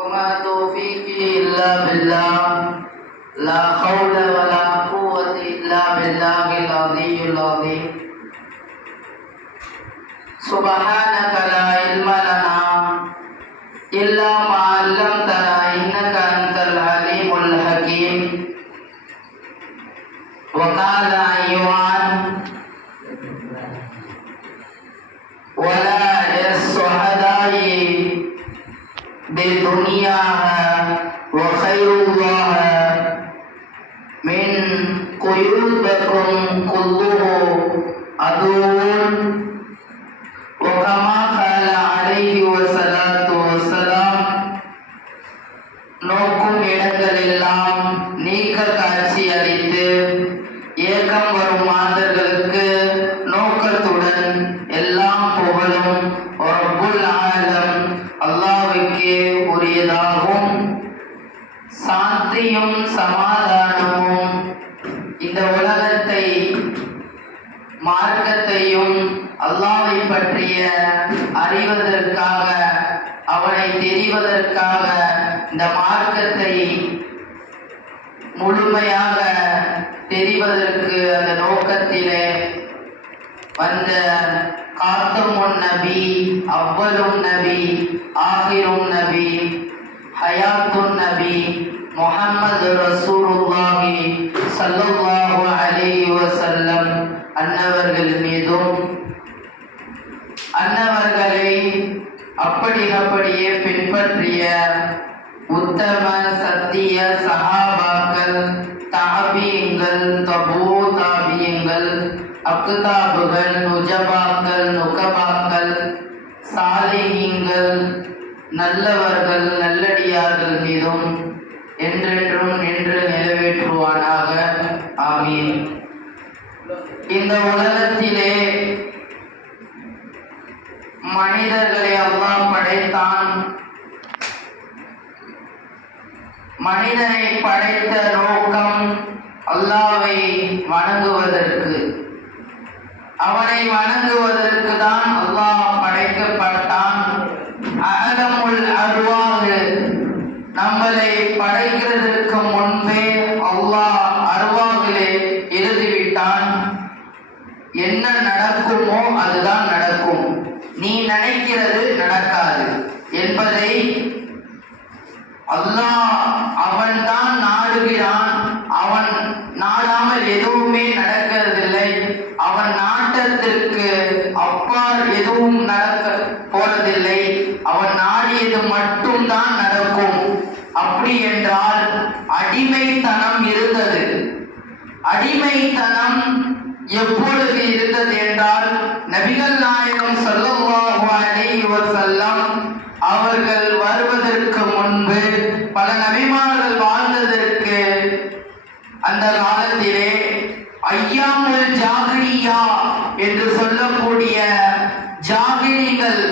وما توفيقي إلا بالله لا حول ولا قوة إلا بالله العلي العظيم سبحانك لا علم لنا إلا ما علمتنا إنك أنت العليم الحكيم وقال أيوان ولا الشهداء بدنياها وخير الله من قيودكم كله عدو وكما قال عليه والصلاة والسلام நோக்கும் இடங்களெல்லாம் நீக்க காட்சி அளித்து ஏக்கம் வரும் மாந்தர்களுக்கு நோக்கத்துடன் எல்லாம் புகழும் ரப்புல் ஆலம் அல்லாஹ்வுக்கே உரியதாகும். சாந்தியும் சமாதானமும் இந்த உலகத்தை மார்க்கத்தையும் அல்லாஹ்வை பற்றிய அறிவதற்காக அவனை தெரிவதற்காக இந்த மார்க்கத்தை முழுமையாக தெரிவதற்கு அந்த நோக்கத்திலே வந்த காத்தமுன் நபி அவ்வலும் நபி ஆகிரும் நபி ஹயாத்துன் நபி முஹம்மது ரசூலுல்லாஹி ஸல்லல்லாஹு அலைஹி வஸல்லம் அன்னவர்கள் மீதும் அன்னவர்களை அப்படியே பின்பற்றிய உத்தம சத்திய சஹாபாக்கள் தாபியங்கள் தபூ தாபியங்கள் அக்தாபுகள் நுஜபாக்கள் நுகபாக்கள் சாலிஹீன்கள் நல்லவர்கள் நல்லடியார்கள் மீதும் என்றென்றும் நின்று நிறைவேற்றுவானாக. ஆமீன். இந்த உலகத்திலே மனிதர்களை அல்லாஹ் படைத்தான். மனிதனை படைத்த நோக்கம் அல்லாஹ்வை வணங்குவதற்கு, அவனை வணங்குவதற்கு தான் அல்லாஹ் படைக்கப்பட்டான். ஆலமுல் அர்வாஹ் நம்மளை படைக்கிறதற்கு முன்பே அல்லாஹ் அர்வாஹிலே எழுதிவிட்டான். என்ன நடக்குமோ அதுதான் நடக்கும், நீ நினைக்கிறது நடக்காது என்பதை அல்லாஹ் அவன் தான் நாடுகிறான். அவன் நாடாமல் எதுவுமே நடக்கிறதில்லை. அவன் நாட்டத்திற்கு அப்பால் எதுவும் நடக்க போறதில்லை. அவன் நாடியது மட்டும்தான் நடக்கும். அப்படி என்றால் அடிமைத்தனம் இருந்தது. அடிமைத்தனம் எப்பொழுது இருந்தது என்றால் நபிகள் நாயகம் ஸல்லல்லாஹு அலைஹி வஸல்லம் அவர்கள் வருவதற்கு முன்பு பல நபிமார்கள் வாழ்ந்ததற்கு அந்த காலத்திலே ஐயாமுல் ஜாகிலியா என்று சொல்லக்கூடிய ஜாகிலிகள்,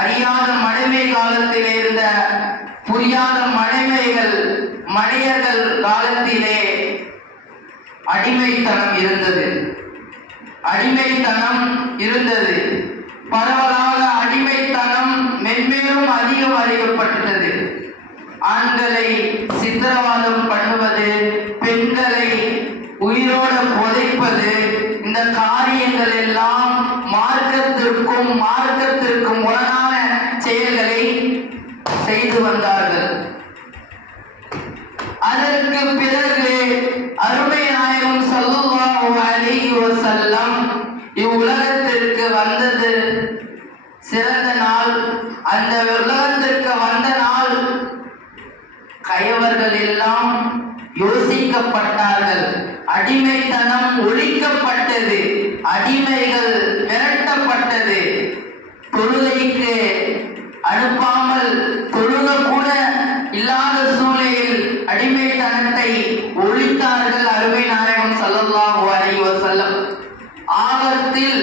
அறியாத மடைமை காலத்தில் இருந்த புரியாத மடைமைகள், மடையர்கள் காலத்திலே அடிமைத்தனம் இருந்தது. அடிமைத்தனம் இருந்தது. பரவலாக அடிமைத்தனம் மென்மேலும் அதிகம் அறியப்பட்டது. ஆண்களை சித்திரவாதம் பண்ணுவது, பெண்களை உயிரோடு புதைப்பது, இந்த காரியங்கள் எல்லாம் மார்க்கத்திற்கும் முரணான செயல்களை செய்து வந்தார்கள். அதற்கு பிறகு அருமை நாயகம் ஸல்லல்லாஹு அலைஹி வஸல்லம் இவ்வுலகத்திற்கு வந்தது சிறந்த நாள். அந்த உலகத்திற்கு வந்த நாள் கயவர்கள் எல்லாம் யோசிக்கப்பட்டார்கள். அடிமைத்தனம் ஒழிக்கப்பட்டது. அடிமைகள் விரட்டப்பட்டது. தொழுகைக்கு அனுப்பாமல் தொழுக கூட இல்லாத சூழலில் அடிமைத்தனத்தை ஒழித்தார்கள் அருமை நாயகம் ஸல்லல்லாஹு அலைஹி வஸல்லம். ஆபத்தில்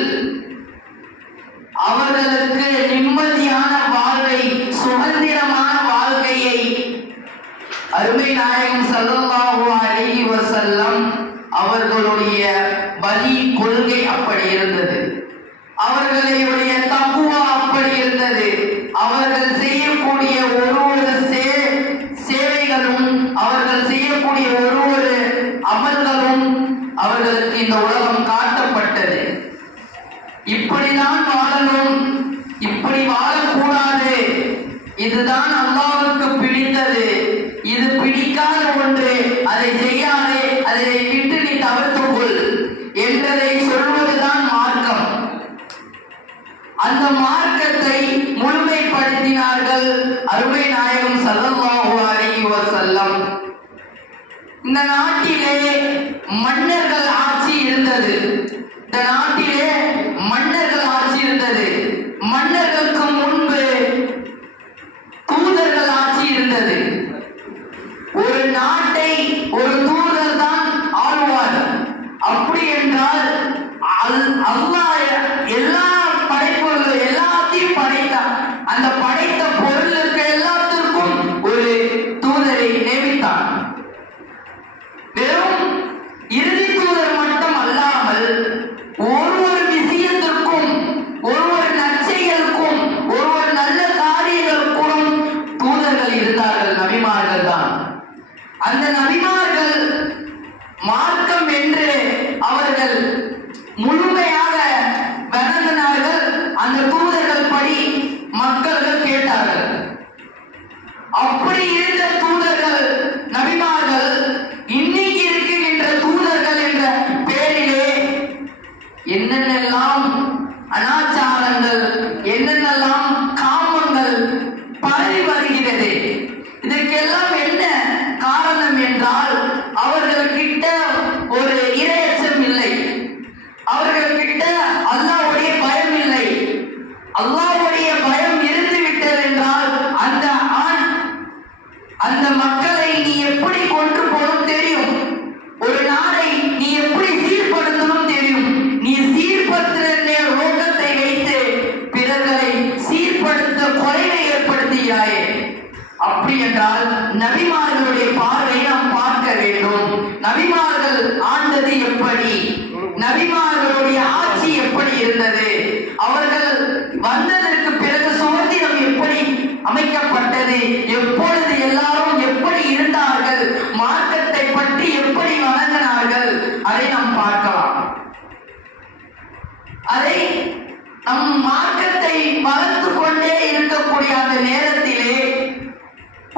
அவர்களுக்கு நிம்மதியான வாழ்வை, சுதந்திரமான வாழ்க்கையை அருமை நாயகம் ஸல்லல்லாஹு அலைஹி வஸல்லம் அவர்களுடைய பலி கொள்கை அப்படி இருந்தது. அவர்களுடைய தக்குவா அப்படி இருந்தது. அவர்கள் செய்யக்கூடிய ஒரு இப்படிதான் வாழணும், இப்படி வாழக்கூடாது, இதுதான் அல்லாஹ்வுக்கு பிடித்தது, இது பிடிக்காத ஒன்று, அதை செய்யாதே, அதை விட்டு நீ தவிர்த்துக்கொள் என்றதை சொல்வதுதான் மார்க்கம். அந்த மார்க்கத்தை முழுமைப்படுத்தினார்கள் அருமை நாயகம் ஸல்லல்லாஹு அலைஹி வஸல்லம். இந்த நாட்டிலே மன்னர்கள் ஆட்சி இருந்தது. இந்த நாட்டிலே மன்னர்கள் ஆட்சி இருந்தது. மன்னர்களுக்கு முன்பு தூதர்கள் ஆட்சி இருந்தது. ஒரு நாட்டை ஒரு தூதர் தான் ஆளுவார். அப்படி என்றால் அல்லாஹ் எல்லா படைப்புகள் எல்லாத்தையும் படைத்தார். அந்த படைத்த பொருளுக்கு எல்லாத்திற்கும் ஒரு தூதரை நியமித்தார். வெறும் இறுதி தூதர் மட்டும் அல்லாமல் ஒரு விஷயத்திற்கும், ஒரு நற்செயலுக்கும், ஒரு நல்ல காரியங்களுக்கும் தூதர்கள் இருந்தார்கள், நபிமார்கள் தான். அந்த நபிமார்கள் மார்க்கம் என்று அவர்கள் முழுமையாக வணங்கினார்கள். அந்த தூதர்கள் படி மக்கள்கள் கேட்டார்கள். அப்படி இருந்த தூதர்கள் நபிமார்கள் இன்னைக்கு இருக்கின்ற தூதர்கள் என்ற பெயரிலே என்னென்னலாம் அனாச்சாரங்கள், என்னென்னலாம் காமங்கள் பரவி வருகிறது. இதற்கெல்லாம் என்ன காரணம் என்றால் அவர்கள்கிட்ட ஒரு இரையச்சம் இல்லை, அவர்கள்கிட்ட அல்லாஹ்வுடைய பயம் இல்லை. அல்லாஹ்வுடைய பயம் இருந்து விட்டது என்றால் அந்த மக்களை நீ எப்படி கொண்டு போகணும் தெரியும், ஒரு நாடை நீ எப்படி சீர்படுத்தணும் தெரியும். நீ சீர்படுத்துகிற நோக்கத்தை வைத்து பிறர்களை சீர்படுத்த குறைவை ஏற்படுத்தியாயே. அப்படி என்றால் நபிமார்களுடைய பார்வையை நாம் பார்க்க வேண்டும். நபிமார்கள் ஆண்டது எப்படி, நபிமார்களுடைய ஆட்சி எப்படி இருந்தது, அவர்கள் வந்ததற்கு பிறகு சுதந்திரம் எப்படி அமைக்கப்பட்டது, எப்பொழுது எல்லாரும் எப்படி இருந்தார்கள், மார்க்கத்தை பற்றி எப்படி வணங்கினார்கள், அதை நாம் பார்க்கலாம். அதை நம் மார்க்கத்தை வளர்த்து கொண்டே இருக்கக்கூடிய அந்த நேரத்திலே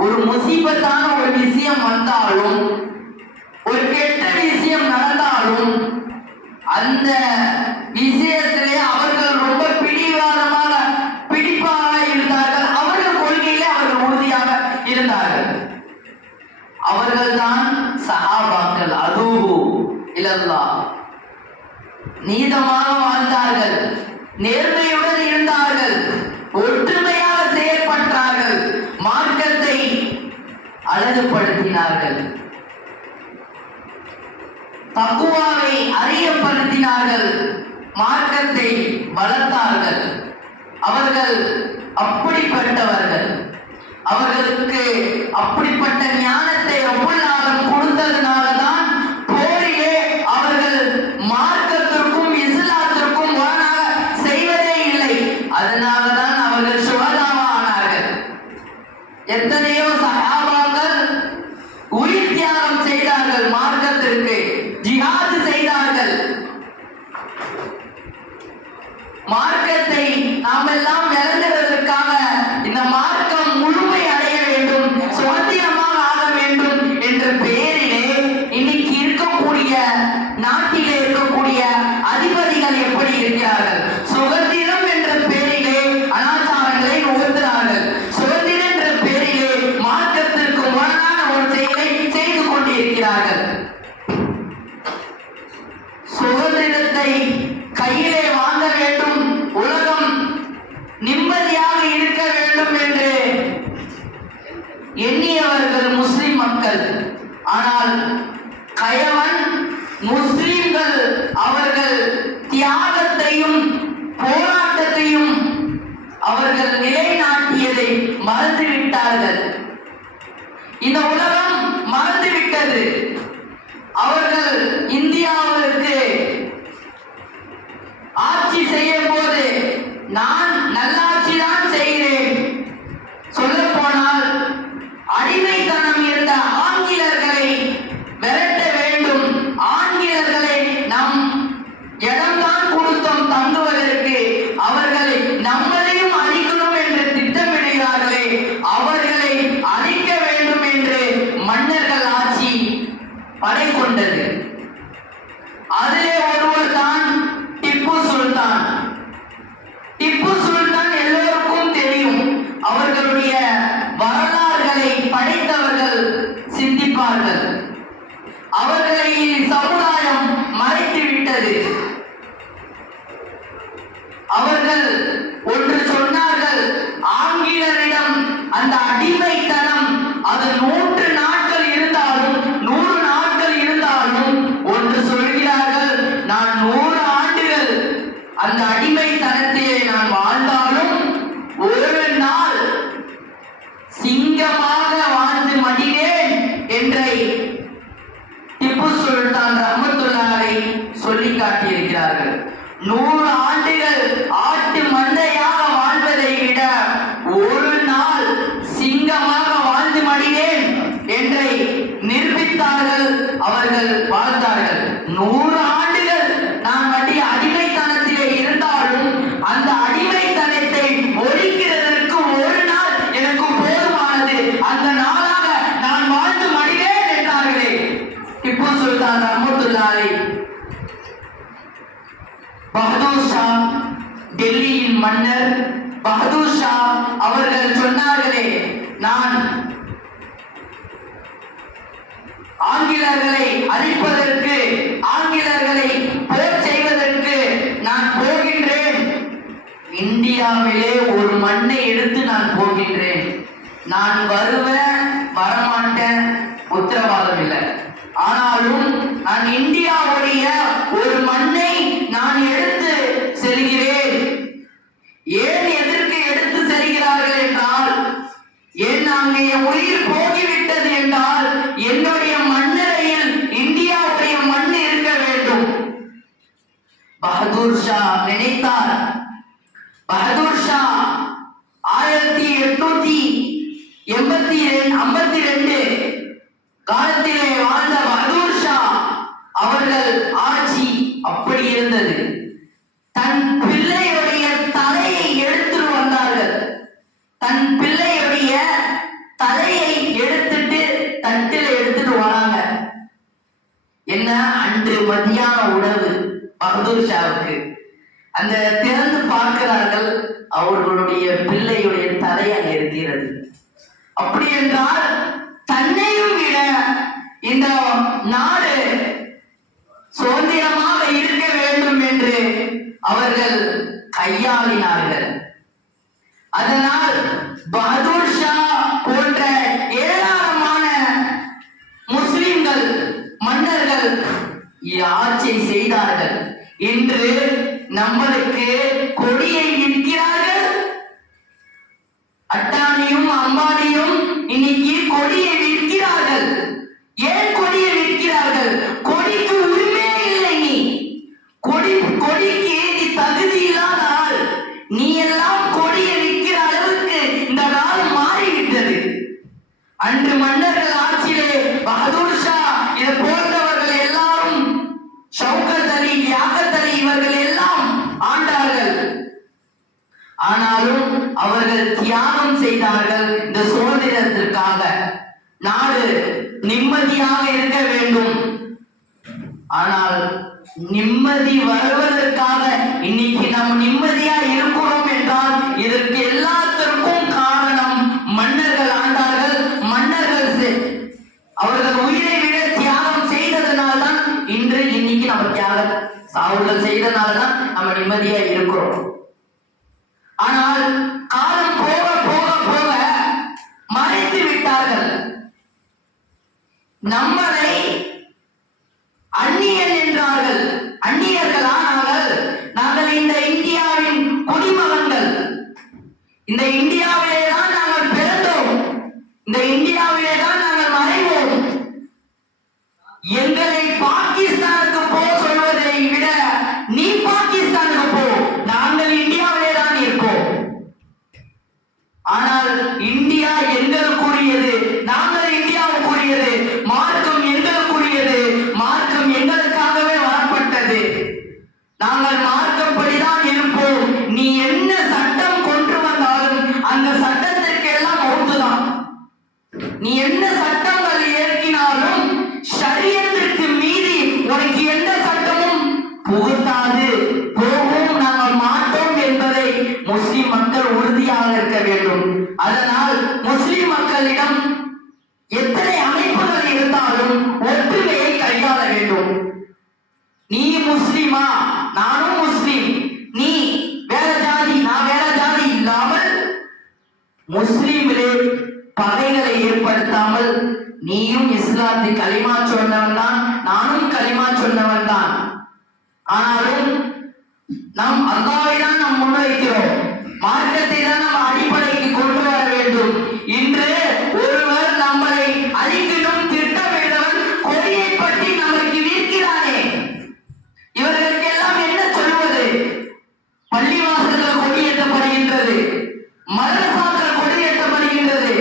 ஒரு முசீபத்தான ஒரு விஷயம் வந்தாலும், ஒரு கெட்ட விஷயம் நடந்தாலும் அந்த விஷயத்திலே அவர்கள் ரொம்ப பிடிப்பாக இருந்தார்கள். அவர்கள் கொள்கையிலே அவர்கள் உறுதியாக இருந்தார்கள். அவர்கள்தான் சஹாபாக்கள். அதூபு இலல்லாஹ், நீதமாக வாழ்ந்தார்கள், நேர்மையுடன் இருந்தார்கள், ஒற்றுமையாக செயல்பட்டார்கள், மார்க்கத்தை அழகுபடுத்தினார்கள், தக்குவாவை அறியப்படுத்தினார்கள், மார்க்கத்தை வளர்த்தார்கள். அவர்கள் அப்படிப்பட்டவர்கள். அவர்களுக்கு அப்படிப்பட்ட ஞானத்தை ரப்புல் ஆலமீன் கொடுத்ததனாலதான் போரிலே அவர்கள் மார்க்கத்திற்கும் இஸ்லாத்திற்கும் முரணாக செய்வதே இல்லை. அதனாலதான் அவர்கள் சுஹதாவா ஆனார்கள். எத்தனையோ சஹாபாக்கள் உயிர் தியாகம் செய்தார்கள், மார்க்கத்திற்கு ஜிஹாது செய்தார்கள். மார்க்கத்தை நாம் எல்லாம் விளங்குவதற்காக இந்த மார்க்கம் முழுமை அடைய வேண்டும், சுதந்திரமாக ஆக வேண்டும் என்ற பெயரிலே இன்னைக்கு இருக்கக்கூடிய நாட்டிலே இருக்கக்கூடிய அதிபதிகள் எப்படி இருக்கிறார்கள்? சுதந்திரம் என்ற பெயரிலே அனாச்சாரங்களை உயர்த்துகிறார்கள். சுதந்திரம் என்ற பெயரிலே மார்க்கத்திற்கு முரணான ஒரு செயலை செய்து கொண்டிருக்கிறார்கள். சுதந்திரத்தை கையிலே வாங்க வேண்டும், உலகம் நிம்மதியாக இருக்க வேண்டும் என்று எண்ணியவர்கள் முஸ்லிம் மக்கள். ஆனால் கயவன் முஸ்லிம்கள் அவர்கள் தியாகத்தையும் போராட்டத்தையும் அவர்கள் நிலைநாட்டியதை மறந்துவிட்டார்கள். இந்த உலகம் மறந்துவிட்டது. அவர்கள் இந்தியாவிற்கு ஆட்சி செய்யும் போது நான் நல்லாட்சி தான் செய்கிறேன், சொல்ல போனால் அடிமைத்தனம் இருந்த ஆங்கிலர்களை விரட்ட வேண்டும், ஆங்கிலர்களை நம் இடம்தான் கொடுத்தோம் தங்குவதற்கு மடிவேன் என்றை நிரூபித்தார்கள். அவர்கள் வாழ்ந்தார்கள். 100 ஆண்டுகள் நான் அடிமைத்தனத்திலே இருந்தாலும் அந்த அடிமைத்தனத்தை ஒழிக்கிறதற்கு ஒரு நாள் எனக்கு போதுமானது. அந்த நாளாக நான் வாழ்ந்து மடிவேன் என்றார்களே திப்பு சுல்தான் ரஹ்மத்துல்லாஹி பகதூர் ஷா, டெல்லியின் மன்னர் பகதூர் ஷா அவர்கள் சொன்னார்களே, நான் ஆங்கிலர்களை அழிப்பதற்கு, ஆங்கிலர்களை போர் செய்வதற்கு நான் போகின்றேன். இந்தியாவிலே ஒரு மண்ணை எடுத்து நான் போகின்றேன். நான் வருவேன் வரமாட்டேன் உத்தரவாதம் இல்லை. ஆனாலும் நான் இந்தியாவுடைய ஒரு மண்ணை நான் எடுத்து செல்கிறேன். ஏன் எதற்கு எடுத்து செல்கிறார்கள் என்றால், ஏன் அங்கே உயிர் போகிவிட்டது என்றால் என்னுடைய மண்ணறையில் இந்தியாவுடைய மண் இருக்க வேண்டும். பகதூர் ஷா நினைத்தார். பகதூர் ஷா 1852 காலத்திலே வாழ்ந்த பகதூர் ஷா அவர்கள் ஆட்சி அப்படி இருந்தது. தன் பிள்ளையுடைய தலையை எடுத்து வந்தார்கள். தன் பிள்ளையுடைய தலையை எடுத்துட்டு தட்டில எடுத்துட்டு வராங்க. என்ன? அன்று மதியான உணவு பகதூர் ஷாவுக்கு. அந்த திறந்து பார்க்கிறார்கள், அவர்களுடைய பிள்ளையுடைய தலை அங்கே இருக்கிறது. அப்படி என்றால் தன்னையும் விட இந்த நாடு சுதந்திரமாக இருக்க வேண்டும் என்று அவர்கள் கையாளினார்கள். அதனால் பகதூர் ஷா போன்ற ஏராளமான முஸ்லிம்கள் மன்னர்கள் ஆட்சி செய்தார்கள். இன்று நம்மளுக்கு கொடியை விற்கிறார்கள். அட்டானியும் அம்பானியும் இன்னைக்கு கொடியை விற்கிறார்கள். ஏன் கொடியை விற்கிறார்கள்? கொடிக்கு உரிமை இல்லை. நீ கொடிக்கு நீ தகுதி இல்லாத ஆள். நீ எல்லாம் கொடியை விற்கிற அளவுக்கு இந்த நாள் மாறிவிட்டது. அன்று மன்னர்கள் ஆட்சியிலே பகதூர் ஷா இது போன்றவர்கள் எல்லாரும், ஷவுகத் அலி, லியாகத் அலி இவர்கள் எல்லாம் ஆண்டார்கள். ஆனாலும் அவர்கள் தியாகம் செய்தார்கள் இந்த சுதந்திரத்திற்காக. நாடு நிம்மதியாக இருக்க வேண்டும். ஆனால் நிம்மதி வருவதற்காக இன்னைக்கு நாம் நிம்மதியா இருக்கிறோம் என்றால் இதற்கு எல்லாத்திற்கும் காரணம் மன்னர்கள் ஆண்டார்கள். மன்னர்கள் அவர்கள் உயிரை விட தியாகம் செய்ததனால்தான் இன்று இன்னைக்கு நம்ம தியாகம் அவர்கள் செய்தனால்தான் நம்ம நிம்மதியா இருக்கிறோம். ஆனால் காலம் போக போக போக மறைத்து விட்டார்கள். நம்மளை அந்நியன் என்றார்கள். அந்நியர்களா நாங்கள்? நாங்கள் இந்த இந்தியாவின் குடிமகன்கள். இந்த இந்தியாவிலே தான் நாங்கள் பிறந்தோம். இந்த இந்தியாவிலே தான் நாங்கள் மறைவோம். எங்களை பாகிஸ்தானுக்கு போ சொல்வதை விட நீ பாகிஸ்தானுக்கு போ, நாங்கள் இந்தியாவிலே தான் இருப்போம். ஆனால் இந்தியா எங்களுக்குரியது, நாங்கள் இந்தியாவுக்குரியது. மார்க்கம் எங்களுக்குரியது. மார்க்கம் எங்களுக்காகவே வரப்பட்டது. நாங்கள் மார்க்கப்படிதான் இருப்போம். நீ என்ன சட்டம் கொண்டு வந்தாலும் அந்த சட்டத்திற்கு எல்லாம் ஒத்துதான். நீ என்ன சட்டங்கள் ஏற்கினாலும் ஷரியத்திற்கு மீறி உனக்கு எந்த சட்டமும் புகுத்தாது போகும் நாங்கள் மாட்டோம் என்பதை முஸ்லிம் மக்கள் உறுதியாக இருக்க வேண்டும். அதனால் முஸ்லிம் மக்களிடம் எத்தனை அமைப்புகள் இருந்தாலும் ஒற்றுமையை கையாள வேண்டும். நீ முஸ்லிமா, நானும் முஸ்லிம், நீ வேற ஜாதி, நான் வேற ஜாதி இல்லாமல் முஸ்லிமிலே பகைகளை ஏற்படுத்தாமல் நீயும் இஸ்லாத்தை களிமா சொன்னவன் தான், நானும் களிமா சொன்னவன் தான். ஆனாலும் நாம் அல்லாஹ்வை தான் நாம் முன்வைக்கிறோம். மார்க்கத்தை தான் நாம் அடிப்படைக்கு கொண்டு வர வேண்டும். இன்று ஒருவர் நம்மளை அழிக்கணும் திட்டமிட்டவன் கொடியை பற்றி நமக்கு விற்கிறானே, இவர்களுக்கு எல்லாம் என்ன சொல்வது? பள்ளிவாசல்கள் கொடியேற்றப்படுகின்றது, மதரசாக்கள் கொடியேற்றப்படுகின்றது.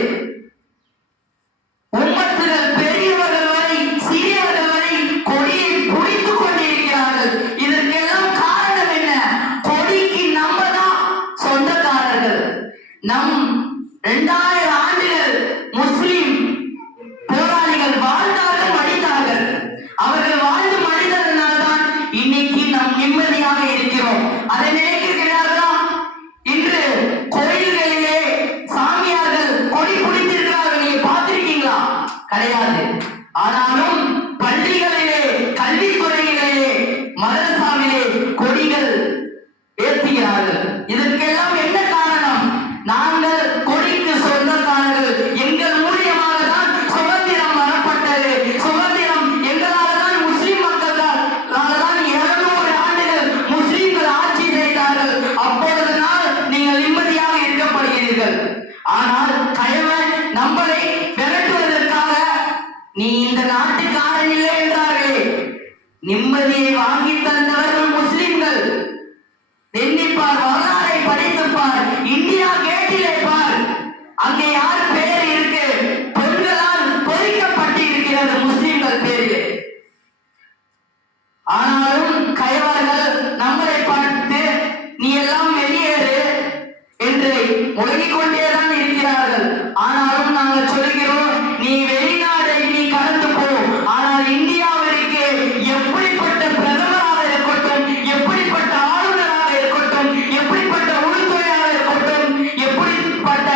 கிடையாது. ஆனாலும் பள்ளிகளிலே, கல்வித்துறைகளிலே, மதரசாவிலே கொடிகள் ஏற்றுகிறார்கள். இதற்கெல்லாம் என்ன காரணம்? நாங்கள் கொடிக்கு சொந்தக்காரர்கள். எங்கள் மூலியமாக தான் சுதந்திரம் வரப்பட்டது. சுதந்திரம் எங்களால் தான், முஸ்லிம் மக்களால் தான் 200 ஆண்டுகள் முஸ்லிம்கள் ஆட்சி செய்தார்கள். அப்பொழுதுனால் நீங்கள் நிம்மதியாக இருக்கப்படுகிறீர்கள். ஆனால் கயவன் நம்மளை விரட்டுவதற்காக நீ இந்த நாட்டுக்காரன் இல்லை என்றார்களே. நிம்மதியை வாங்கி தந்தவர்கள் முஸ்லிம்கள். எண்ணிப்பார், வரலாறை படித்துப்பார், இந்தியா கேட்டிலே பார், அங்கே யார் பெயர் இருக்கு? பெண்களால் பொறிக்கப்பட்டு இருக்கிறது முஸ்லிம்கள் பேரிலே. ஆனாலும் கயவர்கள் நம்மளை பார்த்து நீ எல்லாம் வெளியேறு என்று முழங்கிக் கொண்டேதான் இருக்கிறார்கள். ஆனாலும் நாங்கள் சொல்கிறோம், நீ வெளிநாடை நீ கடந்து போ. ஆனால் இந்தியாவிற்கு எப்படிப்பட்ட பிரதமராக இருக்கட்டும், எப்படிப்பட்ட ஆளுநராக இருக்கட்டும், எப்படிப்பட்ட உள்துறையாக இருக்கட்டும், எப்படிப்பட்ட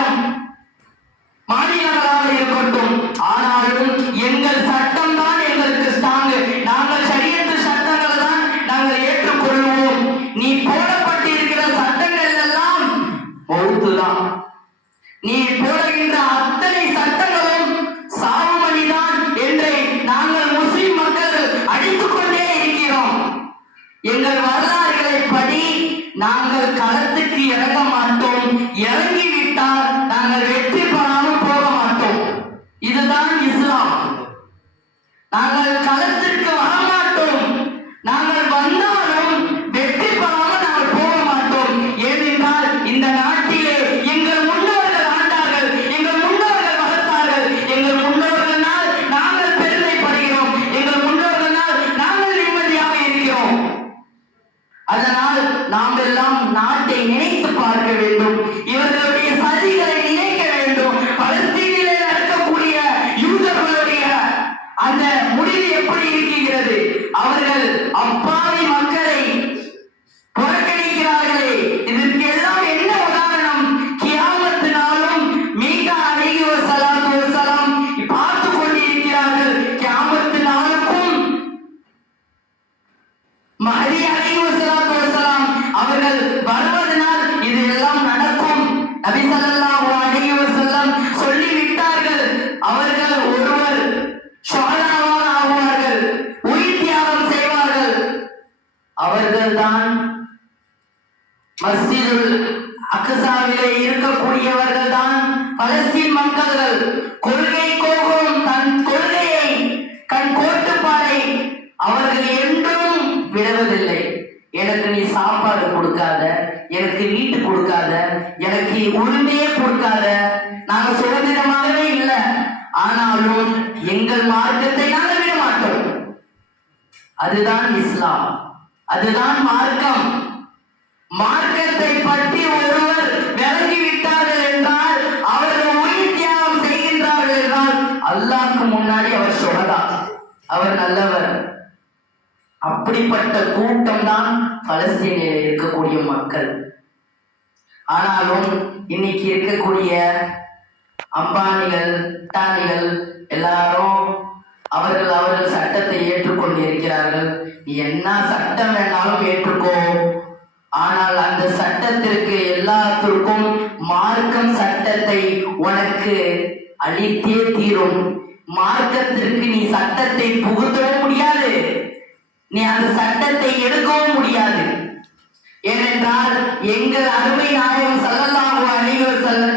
மாநிலங்களாக இருக்கட்டும், ஆனாலும் எங்கள் சட்டம் தான் எங்களுக்கு ஸ்ட்ராங்கு. நாங்கள் சரியத்து சட்டங்களை தான் நாங்கள் ஏற்றுக்கொள்வோம். நீ போடப்பட்டிருக்கிற சட்டங்கள் எல்லாம் மௌத்துதான். நீ போடுகின்ற அத்தனை சட்டங்களும் சாவுமணிதான் என்று நாங்கள் முஸ்லிம் மக்கள் அடித்துக் கொண்டே இருக்கிறோம். எங்கள் வரலாறுகளை படி நாங்கள் களத்துக்கு இறங்க மாட்டோம். இறங்கிவிட்டால் நாங்கள் வெற்றி பெறாமல் போக மாட்டோம். இதுதான் இஸ்லாம். நாங்கள் களத்திற்கு வரமாட்டோம். நாங்கள் வந்தாலும் வெற்றி பெறாமல் நாங்கள் போக மாட்டோம். ஏனென்றால் இந்த நாட்டிலே எங்கள் முன்னோர்கள் ஆண்டார்கள், எங்கள் முன்னோர்கள் வளர்த்தார்கள். எங்கள் முன்னோர்களால் நாங்கள் பெருமைப்படுகிறோம். எங்கள் முன்னோர்களால் நாங்கள் நிம்மதியாக இருக்கிறோம். அதனால் நாம் எல்லாம் நாட்டை நினைத்து பார்க்க வேண்டும். இவர்களுடைய சதிகளை நினைக்க வேண்டும். பலஸ்தீனிலே நடக்கக்கூடிய யூதர்களுடைய அந்த முடிவு எப்படி இருக்கிறது? அவர்கள் அப்பாவி மக்களை புறக்கணிக்கிறார்களே. இதற்கு எல்லாம் என்ன உதாரணம்? கியாமத்து நாளும் மீகா அலைஹி வஸலாத்து வஸலாம் பார்த்து கொண்டிருக்கிறார்கள். கியாமத்து நாளுக்கும் மஹதி அலைஹி வஸலாத்து வஸலாம் அவர்கள் வருவதனால் இது எல்லாம் நடக்கும். நபி ஸல்லல்லாஹு அலைஹி வஸல்லம் சொல்லிவிட்டார்கள். அவர்கள் ஒருவர் ஷஹதாவாக ஆவார்கள், உயிர் தியாகம் செய்வார்கள். அவர்கள்தான் மஸ்ஜிதுல் அக்ஸாவிலே இருக்கக்கூடியவர்கள் தான் பலஸ்தீன் மக்கள்கள். கொள்கை கோபம், தன் கொள்கையை, கண் கோட்டுப்பாடை அவர்கள் என்றும் விடுவதில்லை. எனக்கு நீ சாப்பாடு கொடுக்காத, எனக்கு வீட்டு கொடுக்காத, எனக்கு உரிமையே கொடுக்காத, நாங்க சுதந்திரமாகவே இல்லை. ஆனாலும் எங்கள் மார்க்கத்தை நாங்கள் விட மாட்டோம். அதுதான் இஸ்லாம், அதுதான் மார்க்கம். மார்க்கத்தை பற்றி ஒருவர் விலகிவிட்டார்கள் என்றால், அவர்கள் உயிர் தியாகம் செய்கின்றார்கள் என்றால், அல்லாஹ்க்கு முன்னாடி அவர் ஷுஹதா, அவர் நல்லவர். அப்படிப்பட்ட கூட்டம் தான் பலஸ்தீனில் இருக்கக்கூடிய மக்கள். ஆனாலும் இன்னைக்கு இருக்கக்கூடிய அம்பானிகள், அட்டானிகள் எல்லாரும் அவர்கள் சட்டத்தை ஏற்றுக்கொண்டு இருக்கிறார்கள். நீ என்ன சட்டம் வேணாலும் ஏற்றுக்கோ, ஆனால் அந்த சட்டத்திற்கு எல்லாத்திற்கும் மார்க்கம் சட்டத்தை உனக்கு அளித்தே தீரும். மார்க்கத்திற்கு நீ சட்டத்தை புகுத்தவும் முடியாது, நீ அந்த சட்டத்தை எடுக்கவும் முடியாது. ஏனென்றால் எங்கள் அருமை நாயகம் ஸல்லல்லாஹு அலைஹி வஸல்லம்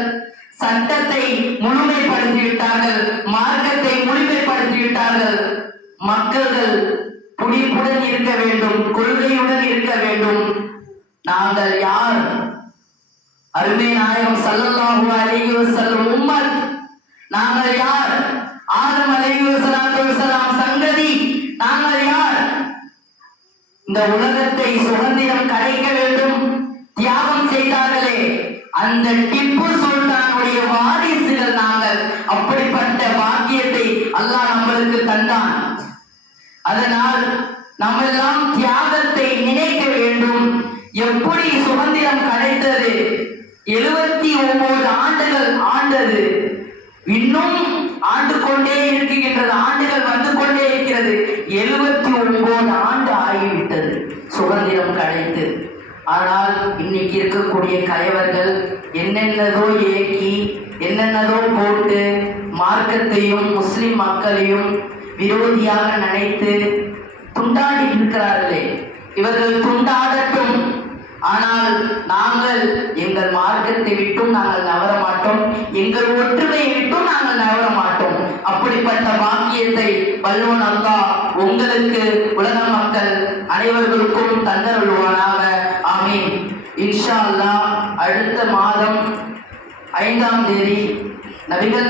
சட்டத்தை முழுமைப்படுத்தி விட்டார்கள், மார்க்கத்தை முழுமைப்படுத்தி விட்டார்கள். மக்கள்கள் துடிப்புடன் இருக்க வேண்டும், கொள்கையுடன் இருக்க வேண்டும். நாங்கள் யார்? அருமை நாயகம் ஸல்லல்லாஹு அலைஹி வஸல்லம் உம்மத். நாங்கள் யார்? ஆதம் அலைஹி வஸலாத்து வஸலாம் சங்கதி. நாங்கள் யார்? இந்த உலகத்தை சுதந்திரம் கிடைக்க வேண்டும் தியாகம் செய்தார்களே, அந்த டிப்பு சுல்தானுடைய வாரிசுகள் நாங்கள். அப்படிப்பட்ட பாக்கியத்தை அல்லாஹ் நம்மளுக்கு தந்தான். அதனால் நம்ம எல்லாம் தியாகத்தை நினைக்க வேண்டும். எப்படி சுதந்திரம் கிடைத்தது? 79 ஆண்டுகள் ஆண்டது, இன்னும் ஆண்டு கொண்டே இருக்கிறது. இருக்கக்கூடிய கயவர்கள் என்னென்னதோ ஏக்கி என்னென்னதோ போட்டு மார்க்கத்தையும் முஸ்லிம் மக்களையும் விரோதியாக நினைத்து துண்டாடி இருக்கிறார்களே, இவர்கள் துண்டாடட்டும். ஆனால் நாங்கள் எங்கள் மார்க்கத்தை விட்டும் நாங்கள் நவர மாட்டோம், எங்கள் ஒற்றுமையை விட்டும் நாங்கள் நவர மாட்டோம். அப்படிப்பட்ட பாக்கியத்தை வல்லோன் அல்லாஹ் உங்களுக்கு, உலக மக்கள் அனைவர்களுக்கும் தந்தருள்வானாக. ஆமீன். இன்ஷா அல்லாஹ் அடுத்த மாதம் 5ஆம் தேதி நபிகள்